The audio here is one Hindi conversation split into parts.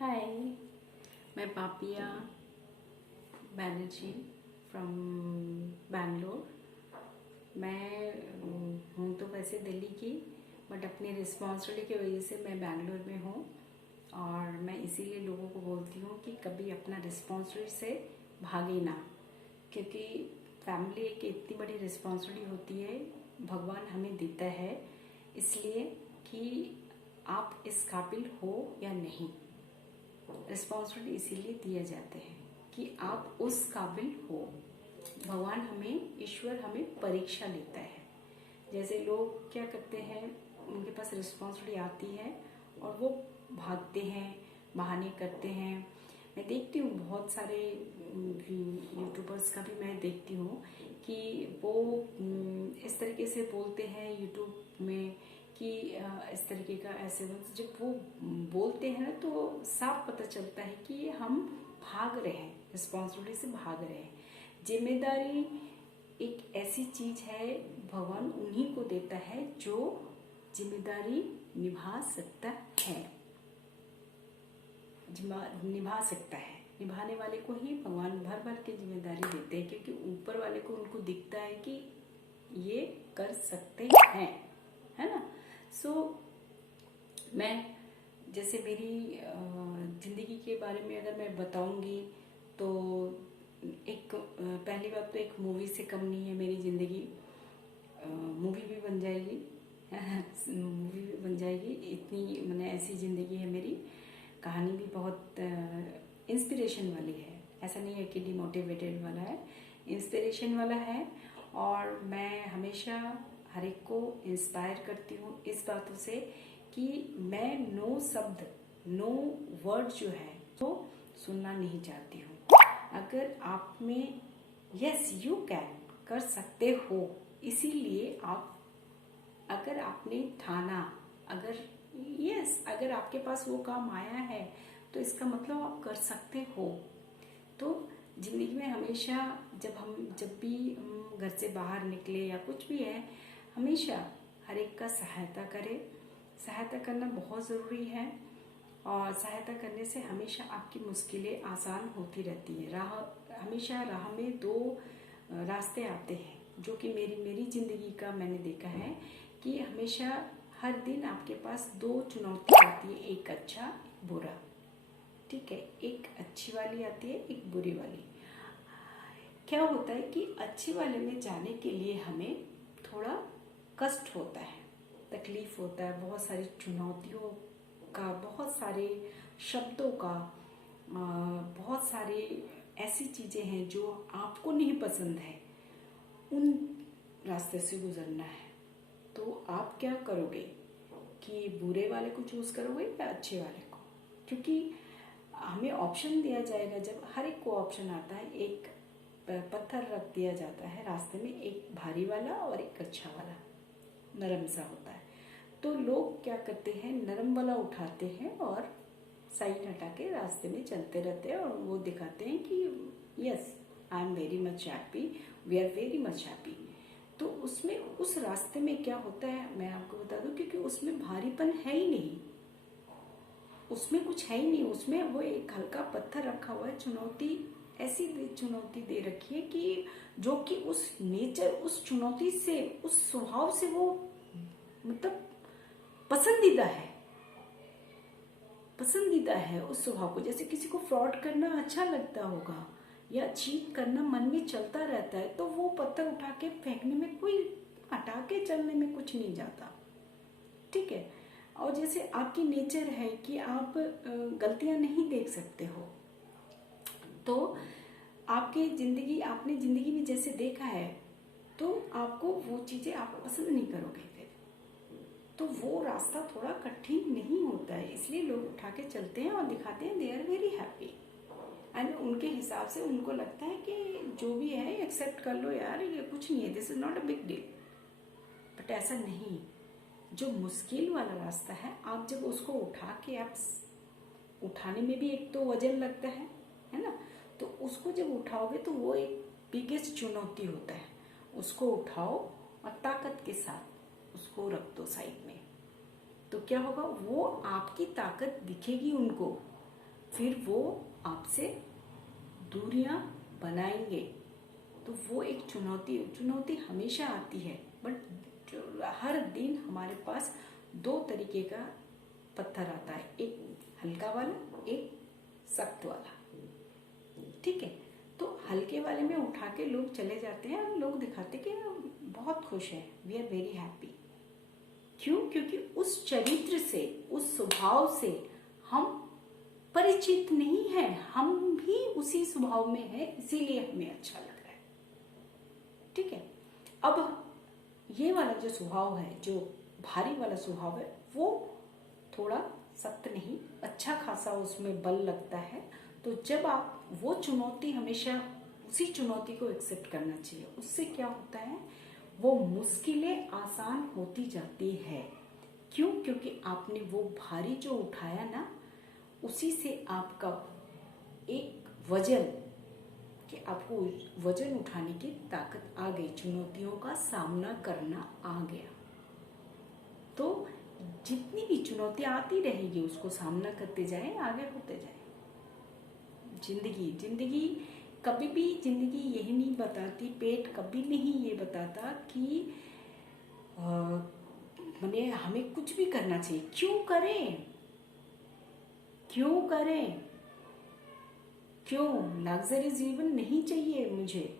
हाय, मैं पापिया बैनर्जी फ्रॉम बैंगलोर। मैं हूँ तो वैसे दिल्ली की, बट अपनी रिस्पॉन्सिबिलिटी की वजह से मैं बैंगलोर में हूँ। और मैं इसीलिए लोगों को बोलती हूँ कि कभी अपना रिस्पॉन्सिबिलिटी से भागे ना, क्योंकि फैमिली एक इतनी बड़ी रिस्पॉन्सिबिलिटी होती है, भगवान हमें देता है इसलिए कि आप इस काबिल हो या नहीं। रिस्पॉन्सिबिलिटी इसीलिए दिए जाते हैं कि आप उस काबिल हो। भगवान हमें, ईश्वर हमें परीक्षा लेता है। जैसे लोग क्या करते हैं, उनके पास रिस्पॉन्सिबिलिटी आती है और वो भागते हैं, बहाने करते हैं। मैं देखती हूँ बहुत सारे यूट्यूबर्स का भी मैं देखती हूँ कि वो इस तरीके से बोलते हैं यूट्यूब में कि इस तरीके का ऐसे जब वो बोलते हैं ना तो साफ पता चलता है कि हम भाग रहे हैं, रिस्पॉन्सिबिलिटी से भाग रहे हैं। जिम्मेदारी एक ऐसी चीज है, भगवान उन्हीं को देता है जो जिम्मेदारी निभा सकता है, निभा सकता है। निभाने वाले को ही भगवान भर भर के जिम्मेदारी देते हैं, क्योंकि ऊपर वाले को उनको दिखता है कि ये कर सकते हैं, है ना। सो मैं जैसे मेरी ज़िंदगी के बारे में अगर मैं बताऊंगी तो एक पहली बात तो एक मूवी से कम नहीं है मेरी ज़िंदगी। मूवी भी बन जाएगी मूवी भी बन जाएगी, इतनी मैंने ऐसी ज़िंदगी है मेरी। कहानी भी बहुत इंस्पिरेशन वाली है, ऐसा नहीं है कि डिमोटिवेटेड वाला है, इंस्पिरेशन वाला है। और मैं हमेशा हर एक को इंस्पायर करती हूँ इस बातों से कि मैं नो शब्द, नो वर्ड जो है वो सुनना नहीं चाहती हूँ। अगर आप में यस यू कैन कर सकते हो, इसीलिए आप, अगर आपने ठाना, अगर यस अगर आपके पास वो काम आया है तो इसका मतलब आप कर सकते हो। तो ज़िंदगी में हमेशा जब भी हम घर से बाहर निकले या कुछ भी है, हमेशा हर एक का सहायता करें। सहायता करना बहुत ज़रूरी है, और सहायता करने से हमेशा आपकी मुश्किलें आसान होती रहती है। हमेशा राह में दो रास्ते आते हैं, जो कि मेरी ज़िंदगी का मैंने देखा है कि हमेशा हर दिन आपके पास दो चुनौती आती है, एक अच्छा एक बुरा। ठीक है, एक अच्छी वाली आती है, एक बुरी वाली। क्या होता है कि अच्छी वाले में जाने के लिए हमें थोड़ा कष्ट होता है, तकलीफ होता है, बहुत सारी चुनौतियों का, बहुत सारे शब्दों का, बहुत सारे ऐसी चीज़ें हैं जो आपको नहीं पसंद है, उन रास्ते से गुजरना है। तो आप क्या करोगे कि बुरे वाले को चूज़ करोगे या अच्छे वाले को? क्योंकि हमें ऑप्शन दिया जाएगा, जब हर एक को ऑप्शन आता है, एक पत्थर रख दिया जाता है रास्ते में, एक भारी वाला और एक अच्छा वाला, नरम सा होता है। तो लोग क्या करते हैं, नरम वाला उठाते हैं और साइड हटा के रास्ते में चलते रहते हैं, और वो दिखाते हैं कि yes I am very much happy, we are very much happy. तो उसमें, उस रास्ते में क्या होता है मैं आपको बता दूं, क्योंकि उसमें भारीपन है ही नहीं, उसमें कुछ है ही नहीं, उसमें वो एक हल्का पत्थर रखा हुआ है। चुनौती ऐसी चुनौती दे रखी है कि जो कि उस नेचर, उस चुनौती से, उस स्वभाव से वो मतलब पसंदीदा है, पसंदीदा है उस स्वभाव को। जैसे किसी को फ्रॉड करना अच्छा लगता होगा या चीट करना मन में चलता रहता है, तो वो पत्थर उठा के फेंकने में, कोई हटा के चलने में कुछ नहीं जाता। ठीक है। और जैसे आपकी नेचर है कि आप गलतियां नहीं देख सकते हो, तो आपने जिंदगी में जैसे देखा है, तो आपको वो चीजें आप पसंद नहीं करोगे फिर। तो वो रास्ता थोड़ा कठिन नहीं होता है, इसलिए लोग उठा के चलते हैं और दिखाते हैं they are very happy, and उनके हिसाब से उनको लगता है कि जो भी है एक्सेप्ट कर लो यार, ये कुछ नहीं है, this is not a big deal. But ऐसा नहीं। जो मुश्किल वाला रास्ता है, आप जब उसको उठा के, आप उठाने में भी एक तो वजन लगता है ना, तो उसको जब उठाओगे तो वो एक बिगेस्ट चुनौती होता है। उसको उठाओ और ताकत के साथ उसको रख दो साइड में, तो क्या होगा, वो आपकी ताकत दिखेगी उनको, फिर वो आपसे दूरियां बनाएंगे। तो वो एक चुनौती हमेशा आती है, बट हर दिन हमारे पास दो तरीके का पत्थर आता है, एक हल्का वाला, एक सख्त वाला। ठीक है, तो हल्के वाले में उठा के लोग चले जाते हैं और लोग दिखाते कि बहुत खुश है, वी आर वेरी हैप्पी। क्यों? क्योंकि उस चरित्र से, उस स्वभाव से हम परिचित नहीं है, हम भी उसी स्वभाव में है, इसीलिए हमें अच्छा लग रहा है। ठीक है, अब ये वाला जो स्वभाव है, जो भारी वाला स्वभाव है, वो थोड़ा सख्त नहीं, अच्छा खासा उसमें बल लगता है। तो जब आप वो चुनौती, हमेशा उसी चुनौती को एक्सेप्ट करना चाहिए। उससे क्या होता है, वो मुश्किलें आसान होती जाती है। क्यों? क्योंकि आपने वो भारी जो उठाया ना, उसी से आपका एक वजन, कि आपको वजन उठाने की ताकत आ गई, चुनौतियों का सामना करना आ गया। तो जितनी भी चुनौतियां आती रहेगी उसको सामना करते जाए, आगे होते जाए। जिंदगी कभी भी जिंदगी यही नहीं बताती, पेट कभी नहीं ये बताता कि माने हमें कुछ भी करना चाहिए। क्यों करें? क्यों लग्जरी जीवन नहीं चाहिए मुझे।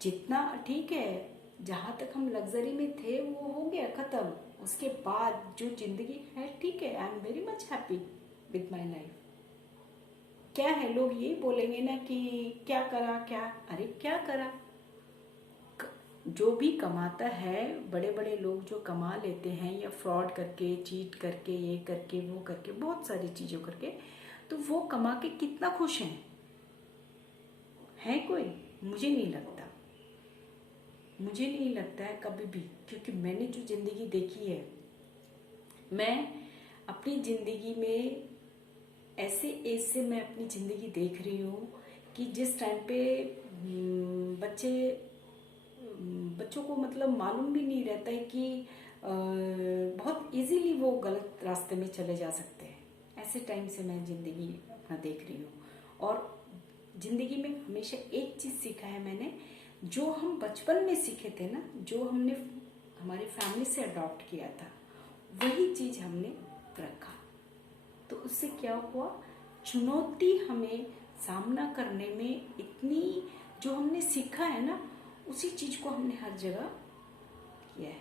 जितना ठीक है, जहां तक हम लग्जरी में थे वो हो गया खत्म। उसके बाद जो जिंदगी है, ठीक है, आई am very much happy with my life. क्या है, लोग यही बोलेंगे ना कि क्या करा, क्या, अरे क्या करा। जो भी कमाता है, बड़े बड़े लोग जो कमा लेते हैं, या फ्रॉड करके, चीट करके, ये करके, वो करके, बहुत सारी चीजों करके, तो वो कमा के कितना खुश हैं? है कोई? मुझे नहीं लगता है कभी भी। क्योंकि मैंने जो जिंदगी देखी है, मैं अपनी जिंदगी में ऐसे एज से मैं अपनी जिंदगी देख रही हूँ कि जिस टाइम पे बच्चों को मतलब मालूम भी नहीं रहता है कि बहुत इजीली वो गलत रास्ते में चले जा सकते हैं। ऐसे टाइम से मैं जिंदगी अपना देख रही हूँ। और जिंदगी में हमेशा एक चीज़ सीखा है मैंने, जो हम बचपन में सीखे थे ना, जो हमने हमारी फैमिली से अडॉप्ट किया था, वही चीज़ हमने रखा। तो उससे क्या हुआ, चुनौती हमें सामना करने में इतनी, जो हमने सीखा है ना, उसी चीज़ को हमने हर जगह किया है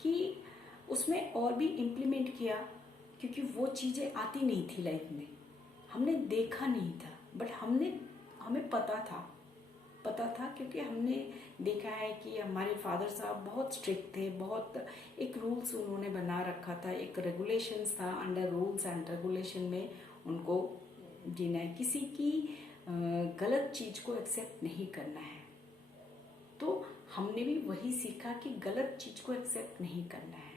कि उसमें और भी इम्प्लीमेंट किया। क्योंकि वो चीज़ें आती नहीं थी लाइफ में, हमने देखा नहीं था, बट हमें पता था क्योंकि हमने देखा है कि हमारे फादर साहब बहुत स्ट्रिक्ट थे, बहुत एक रूल्स उन्होंने बना रखा था, एक रेगुलेशंस था। अंडर रूल्स एंड रेगुलेशन में उनको जीना है, किसी की गलत चीज़ को एक्सेप्ट नहीं करना है। तो हमने भी वही सीखा कि गलत चीज़ को एक्सेप्ट नहीं करना है।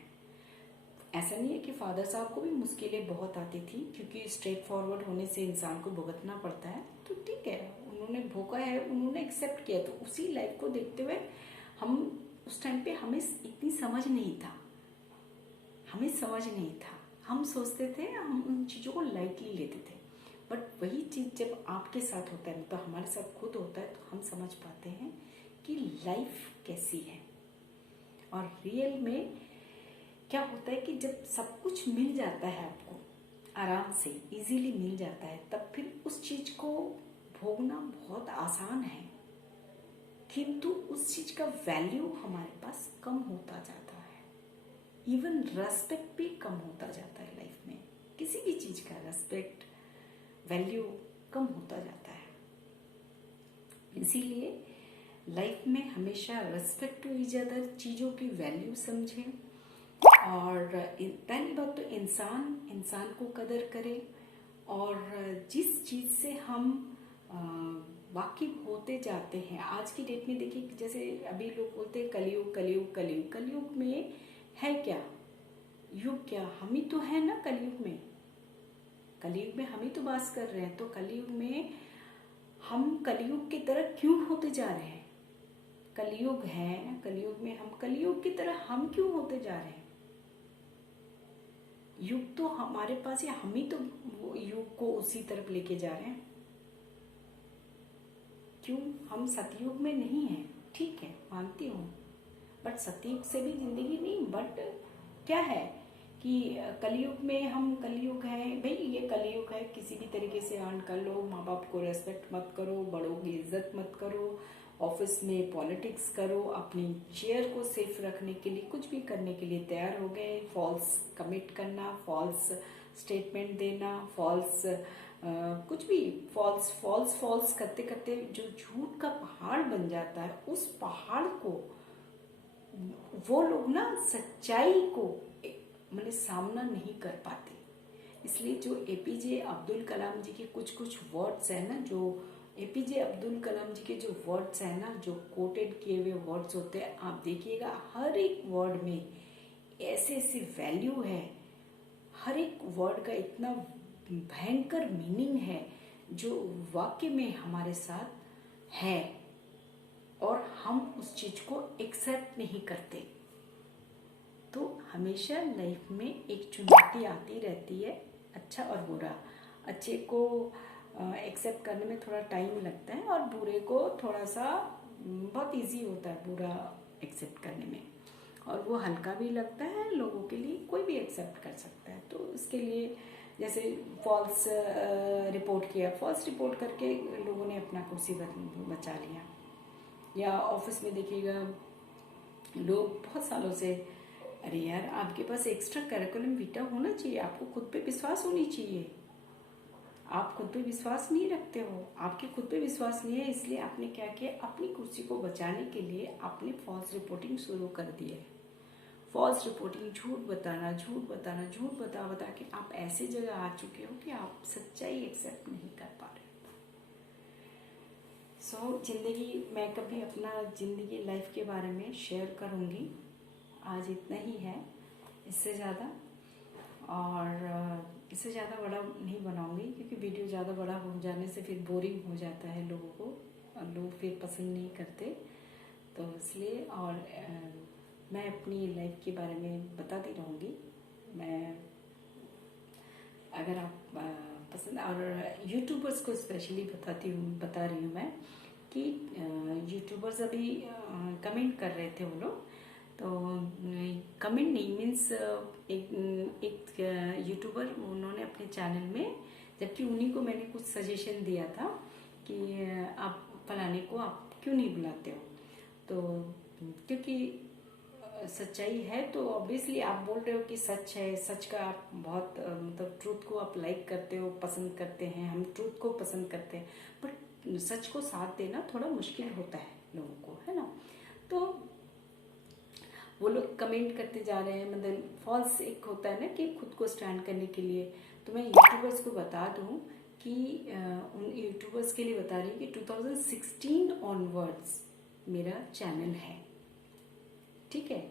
ऐसा नहीं है कि फादर साहब को भी मुश्किलें बहुत आती थी, क्योंकि स्ट्रेट फॉरवर्ड होने से इंसान को भुगतना पड़ता है। तो ठीक है, उन्होंने भोगा है, उन्होंने एक्सेप्ट किया। तो उसी लाइफ को देखते हुए हम उस टाइम पे, हमें इतनी समझ नहीं था, हम सोचते थे, हम उन चीज़ों को लाइटली लेते थे। बट वही चीज़ जब आपके साथ होता है, तो हमारे साथ खुद होता है, तो हम समझ पाते हैं कि लाइफ कैसी है। और रियल में क्या होता है कि जब सब कुछ मिल जाता है आपको आराम से, इजीली मिल जाता है, तब फिर उस चीज़ को भोगना बहुत आसान है। किंतु उस चीज़ का वैल्यू हमारे पास कम होता जाता है। इवन रेस्पेक्ट भी कम होता जाता है लाइफ में। किसी भी चीज़ का रेस्पेक्ट, वैल्यू कम होता जाता है। इसीलिए लाइफ में हमेशा रेस्पेक्ट टू ईच अदर, चीज़ों की वैल्यू समझें। और पहली बात तो इंसान को कदर करें। और जिस चीज़ से हम वाकिफ होते जाते हैं, आज की डेट में देखिए, जैसे अभी लोग बोलते हैं कलयुग में है क्या, युग क्या, हम ही तो है ना कलयुग में हम ही तो वास कर रहे हैं। तो कलयुग में हम कलयुग की तरह क्यों होते जा रहे हैं? कलयुग है, कलयुग में हम कलयुग की तरह हम क्यों होते जा रहे हैं? युग तो हमारे पास, या हम ही तो वो युग को उसी तरफ लेके जा रहे हैं। क्यों? हम सतयुग में नहीं हैं, ठीक है, मानती हूँ, बट सतयुग से भी जिंदगी नहीं। बट क्या है कि कलयुग में हम, कलयुग है भाई, ये कलयुग है, किसी भी तरीके से अर्न कर लो, माँ बाप को रेस्पेक्ट मत करो, बड़ों की इज्जत मत करो, ऑफिस में पॉलिटिक्स करो, अपनी चेयर को सेफ रखने के लिए कुछ भी करने के लिए तैयार हो गए, फॉल्स कमिट करना, फॉल्स स्टेटमेंट देना, फॉल्स कुछ भी, फॉल्स फॉल्स फॉल्स करते करते जो झूठ का पहाड़ बन जाता है, उस पहाड़ को वो लोग ना सच्चाई को मैंने सामना नहीं कर पाते। इसलिए जो एपीजे अब्दुल कलाम जी के कुछ कुछ वर्ड्स है ना, जो एपीजे अब्दुल कलाम जी के जो वर्ड्स है ना, जो कोटेड किए हुए वर्ड्स होते हैं, आप देखिएगा हर एक वर्ड में ऐसे ऐसी वैल्यू है, हर एक वर्ड का इतना भयंकर मीनिंग है जो वाकई में हमारे साथ है, और हम उस चीज को एक्सेप्ट नहीं करते। तो हमेशा लाइफ में एक चुनौती आती रहती है, अच्छा और बुरा। अच्छे को एक्सेप्ट करने में थोड़ा टाइम लगता है, और बुरे को थोड़ा सा बहुत इजी होता है बुरा एक्सेप्ट करने में, और वो हल्का भी लगता है लोगों के लिए, कोई भी एक्सेप्ट कर सकता है। तो इसके लिए जैसे फॉल्स रिपोर्ट किया, फॉल्स रिपोर्ट करके लोगों ने अपना कुर्सी बचा लिया। या ऑफिस में देखिएगा लोग बहुत सालों से, अरे यार आपके पास एक्स्ट्रा करिकुलम विटा होना चाहिए, आपको खुद पे विश्वास होनी चाहिए, आप खुद पे विश्वास नहीं रखते हो, आपके खुद पे विश्वास नहीं है, इसलिए आपने क्या किया, अपनी कुर्सी को बचाने के लिए आपने फॉल्स रिपोर्टिंग शुरू कर दी है। फॉल्स रिपोर्टिंग, झूठ बताना, झूठ बताना, झूठ बता बता के आप ऐसी जगह आ चुके हो कि आप सच्चाई एक्सेप्ट नहीं कर पा रहे। सो जिंदगी, मैं कभी अपना जिंदगी लाइफ के बारे में शेयर करूँगी, आज इतना ही है, इससे ज़्यादा और इससे ज़्यादा बड़ा नहीं बनाऊंगी, क्योंकि वीडियो ज़्यादा बड़ा हो जाने से फिर बोरिंग हो जाता है लोगों को, और लोग फिर पसंद नहीं करते। तो इसलिए, और मैं अपनी लाइफ के बारे में बताती रहूँगी। मैं, अगर आप पसंद, और यूट्यूबर्स को स्पेशली बता रही हूँ मैं कि यूट्यूबर्स अभी कमेंट कर रहे थे वो लोग, तो कमेंट नहीं मीन्स एक यूट्यूबर, उन्होंने अपने चैनल में, जबकि उन्हीं को मैंने कुछ सजेशन दिया था कि आप फलाने को आप क्यों नहीं बुलाते हो, तो क्योंकि सच्चाई है, तो ऑब्वियसली आप बोल रहे हो कि सच है, सच का आप बहुत मतलब ट्रूथ को आप लाइक करते हो, पसंद करते हैं, हम ट्रूथ को पसंद करते हैं, बट सच को साथ देना थोड़ा मुश्किल होता है लोगों को, है ना। तो वो लोग कमेंट करते जा रहे हैं, मतलब फॉल्स एक होता है ना कि खुद को स्टैंड करने के लिए। तो मैं यूट्यूबर्स को बता दूं कि उन यूट्यूबर्स के लिए बता रही हूँ कि 2016 ऑनवर्ड्स मेरा चैनल है, ठीक है।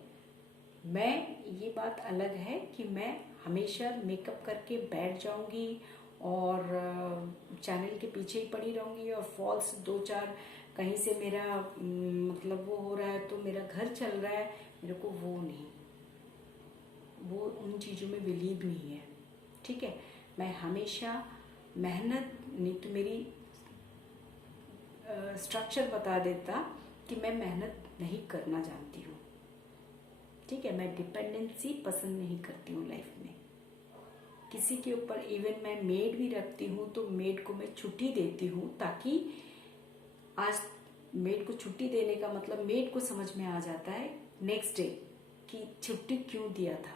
मैं, ये बात अलग है कि मैं हमेशा मेकअप करके बैठ जाऊंगी और चैनल के पीछे ही पड़ी रहूंगी, और फॉल्स दो चार कहीं से मेरा मतलब वो हो रहा है तो मेरा घर चल रहा है, मेरे को वो नहीं, वो उन चीज़ों में बिलीव नहीं है, ठीक है। मैं हमेशा मेहनत, नहीं तो मेरी स्ट्रक्चर बता देता कि मैं मेहनत नहीं करना जानती हूँ, ठीक है। मैं डिपेंडेंसी पसंद नहीं करती हूँ लाइफ में किसी के ऊपर। इवन मैं मेड भी रखती हूँ तो मेड को मैं छुट्टी देती हूँ, ताकि आज मेड को छुट्टी देने का मतलब मेड को समझ में आ जाता है नेक्स्ट डे कि छुट्टी क्यों दिया था,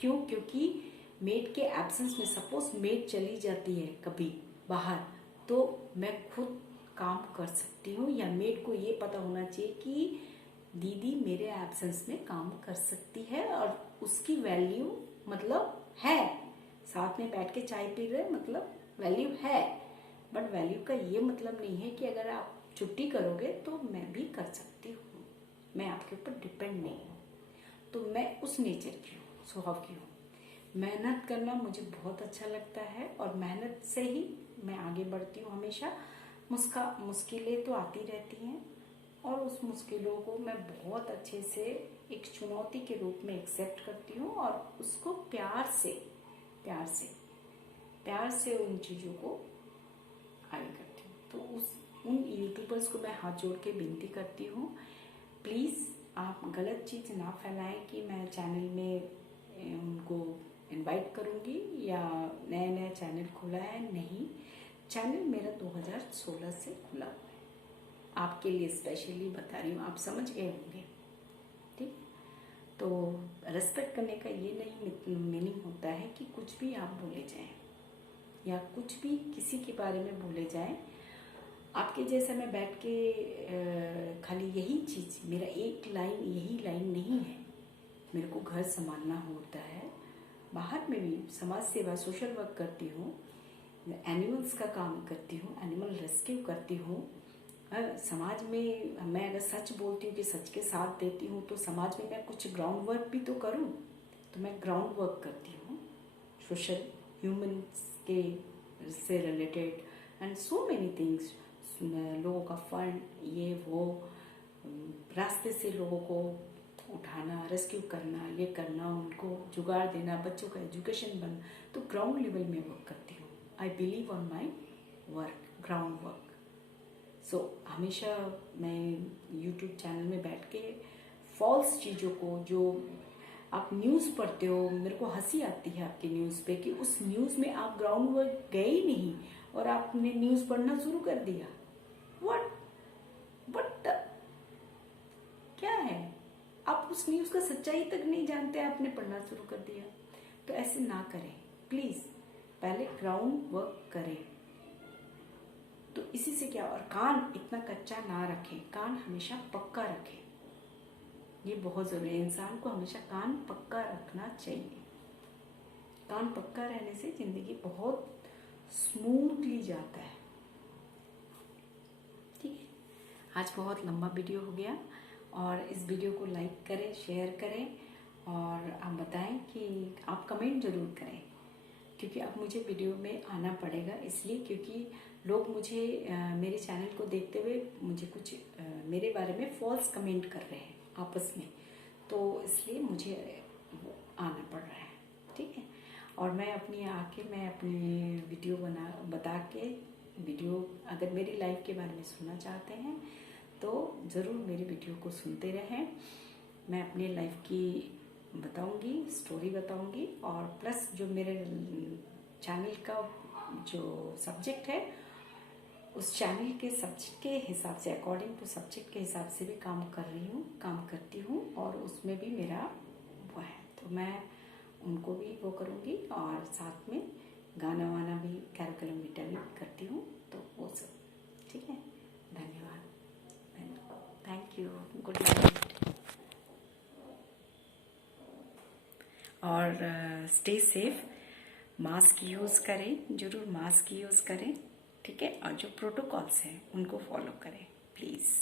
क्यों, क्योंकि मेड के एब्सेंस में सपोज मेड चली जाती है कभी बाहर, तो मैं खुद काम कर सकती हूँ, या मेड को ये पता होना चाहिए कि दीदी मेरे एब्सेंस में काम कर सकती है, और उसकी वैल्यू मतलब है, साथ में बैठ के चाय पी रहे मतलब वैल्यू है। बट वैल्यू का ये मतलब नहीं है कि अगर आप छुट्टी करोगे तो मैं भी कर सकती हूँ, मैं आपके ऊपर डिपेंड नहीं हूँ। तो मैं उस नेचर की हूँ, स्वभाव की हूँ। मेहनत करना मुझे बहुत अच्छा लगता है, और मेहनत से ही मैं आगे बढ़ती हूँ हमेशा। मुश्किलें तो आती रहती हैं, और उस मुश्किलों को मैं बहुत अच्छे से एक चुनौती के रूप में एक्सेप्ट करती हूँ, और उसको प्यार से प्यार से उन चीज़ों को आगे करती हूँ। तो उन यूट्यूबर्स को मैं हाथ जोड़ के विनती करती हूँ, प्लीज़ आप गलत चीज़ ना फैलाएं कि मैं चैनल में उनको इनवाइट करूँगी या नया चैनल खुला है। नहीं, चैनल मेरा 2016 से खुला हुआ है, आपके लिए स्पेशली बता रही हूँ, आप समझ गए होंगे। ठीक, तो रेस्पेक्ट करने का ये नहीं मीनिंग होता है कि कुछ भी आप बोले जाएं या कुछ भी किसी के बारे में बोले जाएं। आपके जैसा मैं बैठ के खाली यही चीज़, मेरा यही लाइन नहीं है। मेरे को घर संभालना होता है, बाहर में भी समाज सेवा, सोशल वर्क करती हूँ, एनिमल्स का काम करती हूँ, एनिमल रेस्क्यू करती हूँ। समाज में मैं अगर सच बोलती हूँ कि सच के साथ देती हूँ तो समाज में मैं कुछ ग्राउंड वर्क भी तो करूँ। तो मैं ग्राउंड वर्क करती हूँ, सोशल ह्यूमन्स के से related and so many things. लोगों का फंड, ये वो, रास्ते से लोगों को उठाना, रेस्क्यू करना, ये करना, उनको जुगाड़ देना, बच्चों का एजुकेशन बनना। तो ग्राउंड लेवल में वर्क करती हूँ। I believe on my work, ground work. So हमेशा मैं यूट्यूब चैनल में बैठ के फॉल्स चीज़ों को, जो आप न्यूज़ पढ़ते हो, मेरे को हंसी आती है आपकी न्यूज़ पे कि उस न्यूज़ में आप ग्राउंड वर्क गए ही नहीं और आपने न्यूज़ पढ़ना शुरू कर दिया। बट क्या है, आप उस न्यूज़ का सच्चाई तक नहीं जानते, आपने पढ़ना शुरू कर दिया। तो ऐसे ना करें प्लीज़, पहले ग्राउंड वर्क करें। तो इसी से क्या, और कान इतना कच्चा ना रखें, कान हमेशा पक्का रखें। ये बहुत ज़रूरी है, इंसान को हमेशा कान पक्का रखना चाहिए। कान पक्का रहने से ज़िंदगी बहुत स्मूथली जाता है। ठीक है, आज बहुत लंबा वीडियो हो गया, और इस वीडियो को लाइक करें, शेयर करें, और आप बताएं कि आप कमेंट ज़रूर करें, क्योंकि अब मुझे वीडियो में आना पड़ेगा। इसलिए क्योंकि लोग मुझे मेरे चैनल को देखते हुए मुझे कुछ मेरे बारे में फॉल्स कमेंट कर रहे हैं आपस में, तो इसलिए मुझे आना पड़ रहा है। ठीक है, और मैं अपनी वीडियो बता के वीडियो, अगर मेरी लाइफ के बारे में सुनना चाहते हैं तो ज़रूर मेरी वीडियो को सुनते रहें। मैं अपनी लाइफ की बताऊंगी, स्टोरी बताऊंगी, और प्लस जो मेरे चैनल का जो सब्जेक्ट है, उस चैनल के सब्जेक्ट के हिसाब से, अकॉर्डिंग टू सब्जेक्ट के हिसाब से भी काम करती हूँ, और उसमें भी मेरा वो है, तो मैं उनको भी वो करूँगी, और साथ में गाना वाना भी, कैरिकुलम विटा भी करती हूँ, तो वो सब। ठीक है, धन्यवाद, थैंक यू, गुड नाइट, और स्टे सेफ, मास्क यूज़ करें, जरूर मास्क यूज़ करें। ठीक है, और जो प्रोटोकॉल्स हैं उनको फॉलो करें प्लीज़।